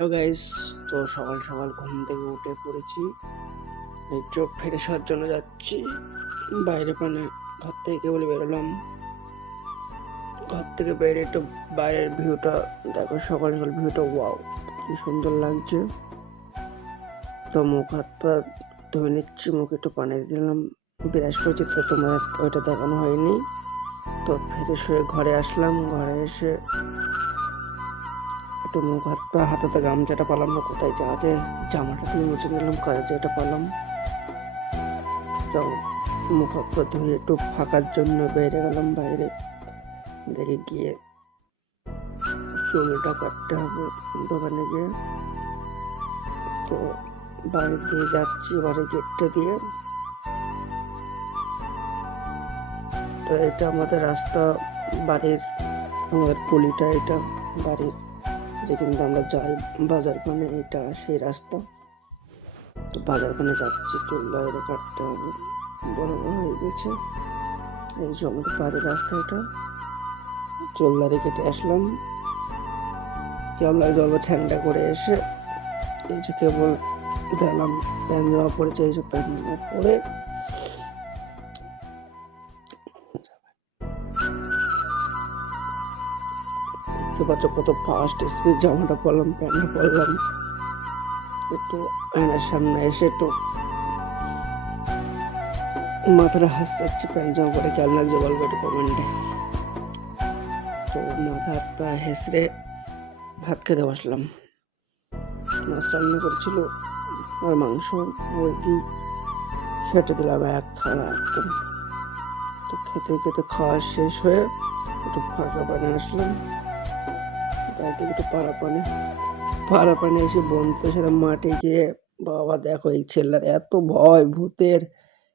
Hello guys, তো সকাল সকাল ঘুম থেকে উঠে পড়েছি। এই চোখ ফ্রেশ হওয়ার জন্য যাচ্ছি বাইরে। ঘর থেকে কেবল বেরোলাম। ঘর থেকে বেরিয়ে একটু বাইরের ভিউটা দেখো, সকাল সকাল ভিউটা ওয়াও, কি সুন্দর লাগছে। তো মুখ হাত পা ধুয়ে নিচ্ছি, মুখে একটু পানি দিলাম, বিরাজ করছি। তো তোমার ওইটা দেখানো হয়নি। তো ফ্রেশ হয়ে ঘরে আসলাম। ঘরে এসে একটু মুখ হাত পা, হাতে গামছাটা পালাম না, কোথায় যা আছে জামাটা দিয়ে মুছে নিলাম, কাজে যেটা পালাম। মুখ হাত পা ধুয়ে একটু ফাঁকার জন্য বাইরে গেলাম। বাইরে দেখে গিয়ে চুলটা কাটতে হবে দোকানে গিয়ে। তো বাড়ি দিয়ে যাচ্ছি, বাড়ির গেটটা দিয়ে। তো এটা আমাদের রাস্তা, বাড়ির আমাদের পলিটা, এটা বাড়ির যেখানে আমরা যাই বাজার পানে, এটা সেই রাস্তা। তো বাজার পানে যাচ্ছি, চুল বাইরে কাটতে হবে, বড় বড় হয়ে গেছে। এই যে আমাদের বাড়ির রাস্তা, এটা চুলদারি কেটে আসলাম। কেমন লাগছে অল্প ছ্যাংটা করে এসে এই যে কেবল গেলাম, প্যান্ট জামা পরেছে। এই যে প্যান্ট জামা পরে দেখতে পাচ্ছ কত ফাস্ট স্পিড জামাটা পরলাম, প্যান্টটা পরলাম। একটু আয়নার সামনে এসে একটু মাথাটা হাসতে প্যান্ট জামা পরে কেমন লাগছে বলবো একটু কমেন্টে। তো মাথা হাত পা হেসড়ে ভাত খেতে বসলাম। মাছ রান্না করেছিল আর মাংস, ওই দিয়ে সেটা দিলাম এক থালা একদম। তো খেতে খেতে খাওয়া শেষ হয়ে একটু ফাঁকা পানি আসলাম। তার থেকে একটু পাড়া পানি এসে বন্ধুদের সাথে মাঠে গিয়ে, বাবা দেখো এই ছেলেটার এত ভয় ভূতের,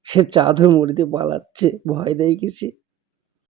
সে চাদর মুড়ি দিয়ে পালাচ্ছে, ভয় দেখেছি।